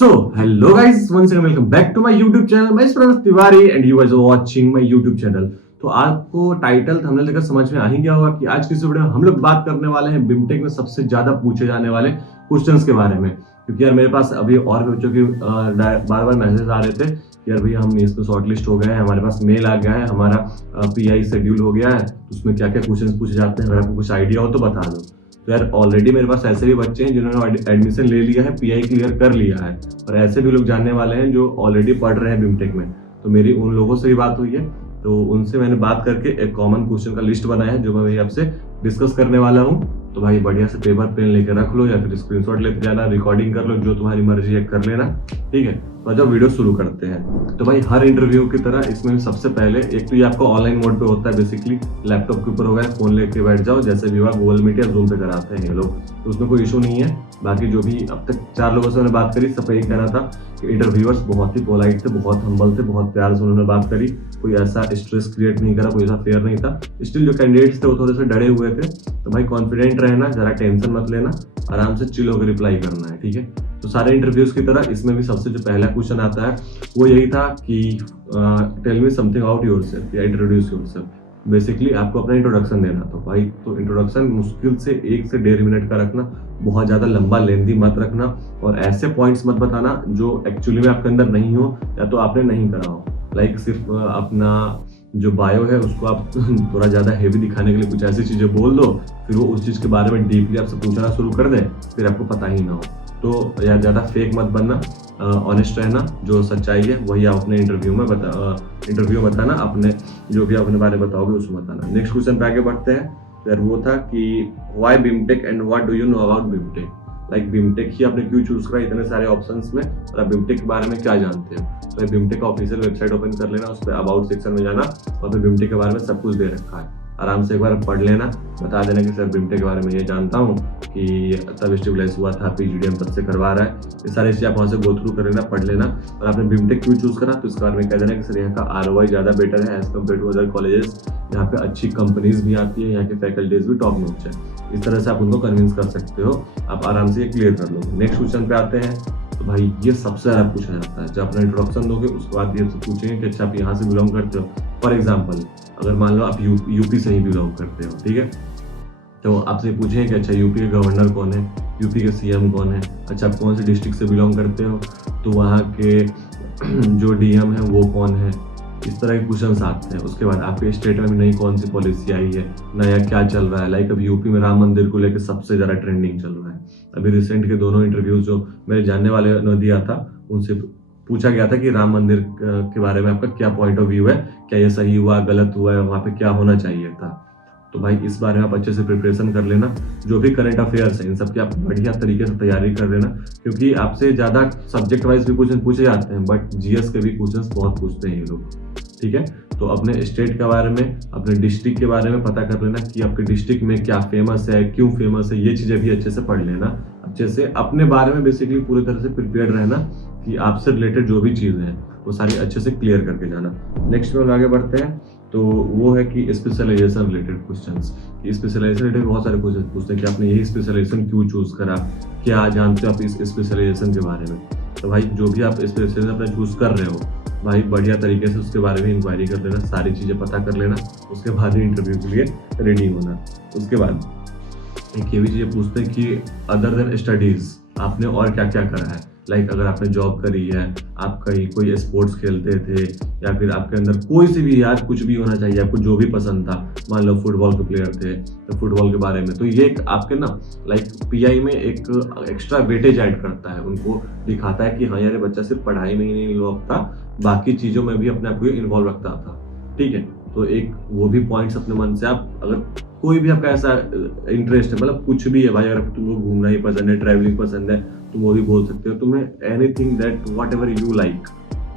So, hello guys, once again welcome back to my YouTube channel. मैं Pranav Tiwari and you guys are watching my YouTube channel. तो आपको title thumbnail देखकर समझ में आ ही गया होगा कि आज की इस वीडियो में हम लोग बात करने वाले हैं बिमटेक में सबसे ज्यादा पूछे जाने वाले क्वेश्चंस के बारे में। क्योंकि यार मेरे पास अभी और भी बच्चों की बार बार मैसेज आ रहे थे कि यार भैया हम इसमें शॉर्टलिस्ट हो गए हैं, हमारे पास मेल आ गया है, हमारा पीआई शेड्यूल हो गया है, उसमें क्या क्या क्वेश्चंस पूछे जाते हैं, अगर आपको कुछ आइडिया हो तो बता दो। तो यार ऑलरेडी मेरे पास ऐसे भी बच्चे हैं जिन्होंने एडमिशन ले लिया है, पीआई क्लियर कर लिया है, और ऐसे भी लोग जानने वाले हैं जो ऑलरेडी पढ़ रहे हैं बिमटेक में। तो मेरी उन लोगों से भी बात हुई है, तो उनसे मैंने बात करके एक कॉमन क्वेश्चन का लिस्ट बनाया है जो मैं आपसे डिस्कस करने वाला हूँ। तो भाई बढ़िया से पेपर पेन लेके रख लो या फिर स्क्रीनशॉट लेके जाना, रिकॉर्डिंग कर लो, जो तुम्हारी मर्जी है कर लेना, ठीक है। तो जब वीडियो शुरू करते हैं तो भाई हर इंटरव्यू की तरह इसमें सबसे पहले एक तो ये आपका ऑनलाइन मोड पे होता है, बेसिकली लैपटॉप के ऊपर होगा, फोन लेके बैठ जाओ, जैसे भी हुआ गूगल मीट या जूम पे कराते हैं ये लोग, तो उसमें कोई इशू नहीं है। बाकी जो भी अब तक 4 लोगों से मैंने बात करी, सब यही कहना था कि इंटरव्यूअर्स बहुत ही पोलाइट थे, बहुत हम्बल थे, बहुत प्यार से उन्होंने बात करी, कोई ऐसा स्ट्रेस क्रिएट नहीं करा, कोई ऐसा फेयर नहीं था। स्टिल जो कैंडिडेट्स थे वो थोड़े से डरे हुए थे, तो भाई कॉन्फिडेंट रहना, जरा टेंशन मत लेना, आराम से चिल होकर रिप्लाई करना है, ठीक है। तो सारे इंटरव्यूज की तरह इसमें भी सबसे जो पहला क्वेश्चन आता है वो यही था कि tell me something about yourself या इंट्रोड्यूस योरसेल्फ। बेसिकली आपको अपना इंट्रोडक्शन देना। तो भाई तो इंट्रोडक्शन मुश्किल से 1 से 1.5 मिनट का रखना, बहुत ज्यादा लंबा लेंथी मत रखना, और ऐसे पॉइंट्स मत बताना जो एक्चुअली में आपके अंदर नहीं हो या तो आपने नहीं करा हो। लाइक सिर्फ अपना जो बायो है उसको आप थोड़ा ज्यादा हेवी दिखाने के लिए कुछ ऐसी चीजें बोल दो, फिर वो उस चीज के बारे में डीपली आपसे पूछना शुरू कर दे, फिर आपको पता ही ना हो। तो यार ज्यादा फेक मत बनना, ऑनेस्ट रहना, जो सच्चाई है वही आप अपने इंटरव्यू में बताना, अपने जो भी अपने बारे में बताओगे उसमें बताना। नेक्स्ट क्वेश्चन पे आगे बढ़ते हैं। यार वो था कि why BIMTECH and what do you know about BIMTECH. Like BIMTECH ही आपने क्यों चूज करा इतने सारे ऑप्शंस में, और आप बिमटेक के बारे में क्या जानते हो। तो बिमटेक का ऑफिशियल वेबसाइट ओपन कर लेना, उस पर अबाउट सेक्शन में जाना, और फिर बिमटेक के बारे में सब कुछ दे रखा है, आराम से एक बार पढ़ लेना, बता देना कि सर बिमटेक के बारे में ये जानता हूँ कि तब स्टेबलाइज हुआ था, पीजीडीएम तब से करवा रहा है, ये सारी चीज़ें आप वहाँ से गो थ्रू कर लेना, पढ़ लेना। और आपने बिमटेक क्यों चूज करा तो इसके बारे में कह देना कि सर यहाँ का आरओआई ज़्यादा बेटर है as compared to other colleges, यहाँ पे अच्छी कंपनीज भी आती है, यहाँ के फैकल्टीज भी टॉप नॉच है। इस तरह से आप उनको कन्विंस कर सकते हो, आप आराम से ये क्लियर कर लो। नेक्स्ट क्वेश्चन पे आते हैं। तो भाई ये सबसे ज़्यादा पूछा जाता है, जब अपना इंट्रोडक्शन दोगे उसके बाद ये पूछेंगे कि अच्छा आप यहाँ से बिलोंग करते हो। फॉर एग्जाम्पल अगर मान लो आप यूपी से ही बिलोंग करते हो, ठीक है, तो आपसे पूछेंगे कि अच्छा यूपी के गवर्नर कौन है, यूपी के सीएम कौन है, अच्छा आप कौन से डिस्ट्रिक्ट से बिलोंग करते हो, तो वहाँ के जो डीएम है वो कौन है। इस तरह के क्वेश्चन आते हैं। उसके बाद आपके स्टेट में भी नई कौन सी पॉलिसी आई है, नया क्या चल रहा है। लाइक अभी यूपी में राम मंदिर को लेकर सबसे ज़्यादा ट्रेंडिंग चल रहा है। अभी रिसेंट के दोनों इंटरव्यूज जो मेरे जानने वाले ने दिया था, उनसे पूछा गया था कि राम मंदिर के बारे में आपका क्या पॉइंट ऑफ व्यू है, क्या ये सही हुआ, गलत हुआ है, वहाँ पे क्या होना चाहिए था। तो भाई इस बारे में आप अच्छे से प्रिपरेशन कर लेना, जो भी करंट अफेयर्स है इन सब की आप बढ़िया तरीके से तैयारी कर लेना, क्योंकि आपसे ज़्यादा सब्जेक्ट वाइज भी क्वेश्चन पूछे जाते हैं, बट जीएस के भी क्वेश्चन बहुत पूछते हैं ये लोग, ठीक है। तो अपने स्टेट के बारे में, अपने डिस्ट्रिक्ट के बारे में पता कर लेना कि आपके डिस्ट्रिक्ट में क्या फेमस है, क्यों फेमस है, ये चीज़ें भी अच्छे से पढ़ लेना। अच्छे से अपने बारे में बेसिकली पूरी तरह से प्रिपेयर्ड रहना कि आपसे रिलेटेड जो भी चीज़ें हैं वो सारी अच्छे से क्लियर करके जाना। नेक्स्ट में आगे बढ़ते हैं। तो वो है कि स्पेशलाइजेशन रिलेटेड क्वेश्चंस, कि स्पेशलाइजेशन रिलेटेड बहुत सारे क्वेश्चन पूछते हैं कि आपने यही स्पेशलाइजेशन क्यों चूज करा, क्या जानते हो आप इस स्पेशलाइजेशन के बारे में। तो भाई जो भी आप स्पेशलाइजेशन अपना चूज कर रहे हो, भाई बढ़िया तरीके से उसके बारे में इंक्वायरी कर लेना, सारी चीज़ें पता कर लेना, उसके बाद ही इंटरव्यू के लिए रेडी होना। उसके बाद एक ये भी चीज़ें पूछते हैं कि अदर देन स्टडीज़ आपने और क्या क्या करा है। लाइक अगर आपने जॉब करी है, आप कहीं कोई स्पोर्ट्स खेलते थे, या फिर आपके अंदर कोई सी भी यार कुछ भी होना चाहिए, आपको जो भी पसंद था, मान लो फुटबॉल के प्लेयर थे तो फुटबॉल के बारे में। तो ये एक आपके ना लाइक पीआई में एक एक्स्ट्रा वेटेज ऐड करता है, उनको दिखाता है कि हाँ यार ये बच्चा सिर्फ पढ़ाई में ही नहीं इन्वॉल्व था, बाकी चीज़ों में भी अपने आप को इन्वॉल्व रखता था, ठीक है। तो एक वो भी पॉइंट्स अपने मन से आप, अगर कोई भी आपका ऐसा इंटरेस्ट है, मतलब कुछ भी है भाई, अगर तुमको घूमना ही पसंद है, ट्रैवलिंग पसंद है, तुम वो भी बोल सकते हो। तुम्हें anything that what ever you like,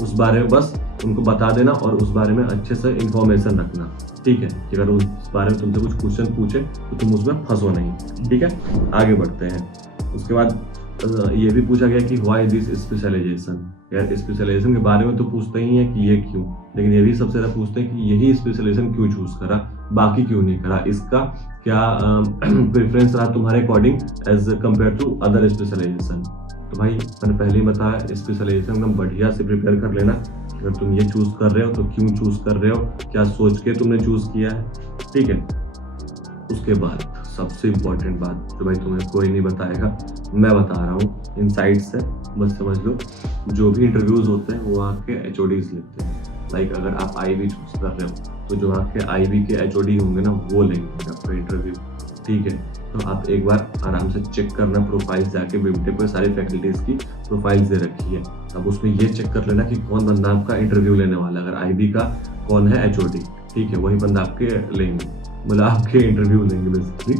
उस बारे में बस उनको बता देना और उस बारे में अच्छे से इंफॉर्मेशन रखना, ठीक है। कि अगर उस बारे में तुमसे कुछ क्वेश्चन पूछे तो तुम उसमें फंसो नहीं, ठीक है। आगे बढ़ते हैं। उसके बाद ये भी पूछा गया कि व्हाई दिस स्पेशलाइजेशन। यार स्पेशलाइजेशन के बारे में तो पूछते ही हैं कि ये क्यों, लेकिन ये भी सबसे ज़्यादा पूछते हैं कि यही स्पेशलाइजेशन क्यों चूज करा, बाकी क्यों नहीं करा, इसका क्या प्रेफरेंस रहा तुम्हारे according as compared to other specialisation. तो भाई मैंने पहले ही बताया, स्पेशलाइजेशन एकदम बढ़िया से प्रिपेयर कर लेना। अगर तुम ये चूज कर रहे हो तो क्यों चूज कर रहे हो, क्या सोच के तुमने चूज किया है, ठीक है। उसके बाद सबसे इम्पोर्टेंट बात जो भाई तुम्हें कोई नहीं बताएगा, मैं बता रहा हूँ, इनसाइट्स है, बस समझ लो। जो भी इंटरव्यूज होते हैं वो आपके HODs लेते हैं। लाइक अगर आप IB चूज कर रहे हो तो जो आपके IB के HOD होंगे ना वो लेंगे आपका इंटरव्यू, ठीक है। तो आप एक बार आराम से चेक करना प्रोफाइल जाके, बिमटेक पे सारी फैकल्टीज की प्रोफाइल्स दे रखी है। अब उसमें ये चेक कर लेना कि कौन बंदा आपका इंटरव्यू लेने वाला है। अगर IB का कौन है HOD, ठीक है, वही बंदा आपके लेंगे, मतलब आपके इंटरव्यू लेंगे बेसिकली।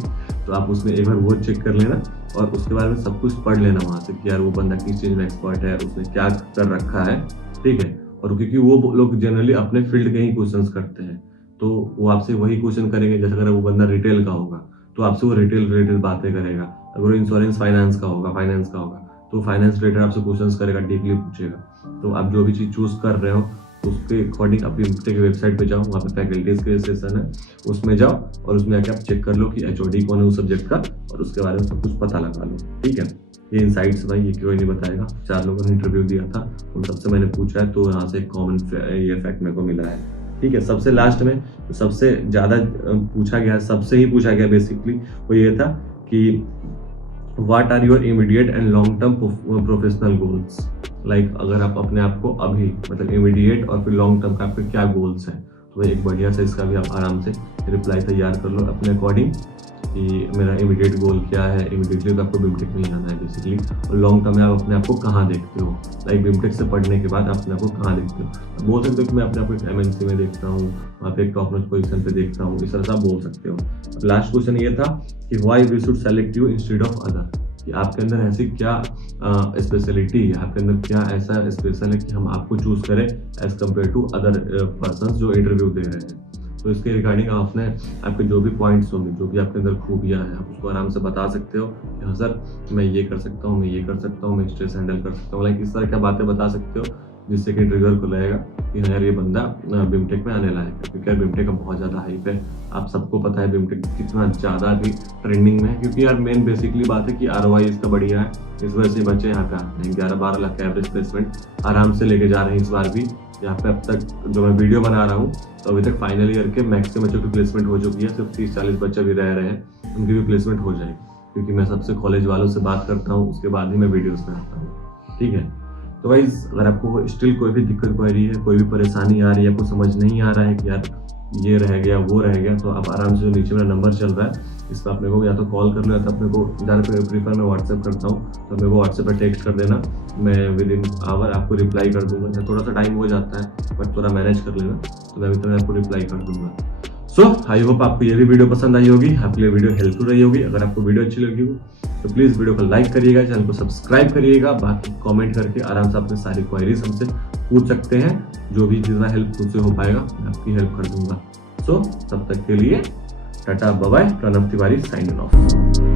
तो आप उसमें एक बार वो चेक कर लेना और उसके बारे में सब कुछ पढ़ लेना वहाँ से कि यार वो बंदा किस चीज़ में एक्सपर्ट है, उसने क्या कर रखा है, ठीक है। और क्योंकि वो लोग जनरली अपने फील्ड के ही क्वेश्चंस करते हैं, तो वो आपसे वही क्वेश्चन करेंगे। जैसे अगर वो बंदा रिटेल का होगा तो आपसे वो रिटेल रिलेटेड बातें करेगा। अगर वो इंश्योरेंस फाइनेंस का होगा तो फाइनेंस रिलेटेड आपसे क्वेश्चंस करेगा, डीपली पूछेगा। तो आप जो भी चीज़ चूज कर रहे हो उसके अकॉर्डिंग अपनी बिमटेक की वेबसाइट पे जाओ, वहाँ पे फैकल्टीज के सेशन है, उसमें जाओ और उसमें आके आप चेक कर लो कि HOD कौन है उस सब्जेक्ट का, और उसके बारे में सब कुछ पता लगा लो, ठीक है। ये इनसाइट्स भाई, ये कोई नहीं बताएगा। 4 लोगों ने इंटरव्यू दिया था, उन सबसे मैंने पूछा है, तो यहाँ से एक कॉमन ये फैक्ट मेरे को मिला है, ठीक है। सबसे लास्ट में सबसे ज़्यादा पूछा गया, सबसे ही पूछा गया बेसिकली, वो ये था कि what are your immediate and long term professional goals. Like अगर आप अपने आप को अभी, मतलब इमीडिएट और फिर लॉन्ग टर्म का आपके क्या गोल्स हैं, तो एक बढ़िया से इसका भी आप आराम से रिप्लाई तैयार कर लो अपने अकॉर्डिंग कि मेरा इमीडिएट गोल क्या है। इमीडिएटली तो आपको बिमटेक में ही आना है बेसिकली, और लॉन्ग टर्म में आप अपने आप को कहाँ देखते हो। लाइक बिमटेक से पढ़ने के बाद आप अपने आप को कहाँ देखते हो। बोल सकते हो कि मैं अपने आप को एक MNC में देखता हूँ, वहाँ पे एक टॉप नॉच पोजीशन पे देखता हूँ, इस तरह से आप बोल सकते हो। लास्ट क्वेश्चन ये था कि why we should select you instead of other, कि आपके अंदर ऐसी क्या स्पेशलिटी है, आपके अंदर क्या ऐसा स्पेशल है कि हम आपको चूज करें as compared to other person जो इंटरव्यू दे रहे हैं। तो इसके रिगार्डिंग आपने आपके जो भी पॉइंट्स होंगे, जो भी आपके अंदर खूबियाँ हैं, आप उसको आराम से बता सकते हो कि हाँ सर मैं ये कर सकता हूँ, मैं ये कर सकता हूँ, मैं स्ट्रेस हैंडल कर सकता हूँ। लाइक इस तरह की बातें बता सकते हो जिससे कि इंटरव्यूअर को लगेगा कि हाँ यार ये बंदा बिमटेक में आने लायक है, क्योंकि यार बिमटेक का बहुत ज़्यादा हाइप है। आप सबको पता है बिमटेक कितना ज़्यादा अभी ट्रेंडिंग में है, क्योंकि यार मेन बेसिकली बात है कि ROI इसका बढ़िया है, इस वजह से बच्चे यहाँ पे आते हैं। 11-12 लाख का एवरेज प्लेसमेंट आराम से लेके जा रहे हैं इस बार भी। यहाँ पे अब तक जो मैं वीडियो बना रहा हूँ तो अभी तक फाइनल ईयर के मैक्सिमम बच्चों की प्लेसमेंट हो चुकी है। सिर्फ 30-40 बच्चे भी रह रहे हैं, उनकी भी प्लेसमेंट हो जाएगी, क्योंकि मैं सबसे कॉलेज वालों से बात करता हूँ, उसके बाद ही मैं वीडियोस बनाता हूँ, ठीक है। तो गाइस अगर आपको स्टिल कोई भी दिक्कत हो रही है, कोई भी परेशानी आ रही है, आपको समझ नहीं आ रहा है कि यार ये रह गया वो रह गया, तो आप आराम से जो नीचे मेरा नंबर चल रहा है इस पर अपने को या तो कॉल कर लो, या तो अपने को ज़्यादा प्रीफर मैं व्हाट्सएप करता हूँ, तो मेरे को व्हाट्सएप पर टेक्स्ट कर देना, मैं विदिन आवर आपको रिप्लाई कर दूंगा। या थोड़ा सा टाइम हो जाता है बट थोड़ा मैनेज कर लेना, तो मैं अभी तक आपको रिप्लाई कर दूंगा। सो आई होप आपको ये भी वीडियो पसंद आई होगी, आपके लिए वीडियो हेल्पफुल रही होगी। अगर आपको वीडियो अच्छी लगी हो तो प्लीज़ वीडियो को लाइक करिएगा, चैनल को सब्सक्राइब करिएगा। बाकी कमेंट करके आराम से अपने सारी क्वायरीज हमसे पूछ सकते हैं, जो भी जितना हेल्प मुझसे हो पाएगा मैं आपकी हेल्प कर दूंगा। सो तब तक के लिए टाटा bye bye, Pranav Tiwari signing of.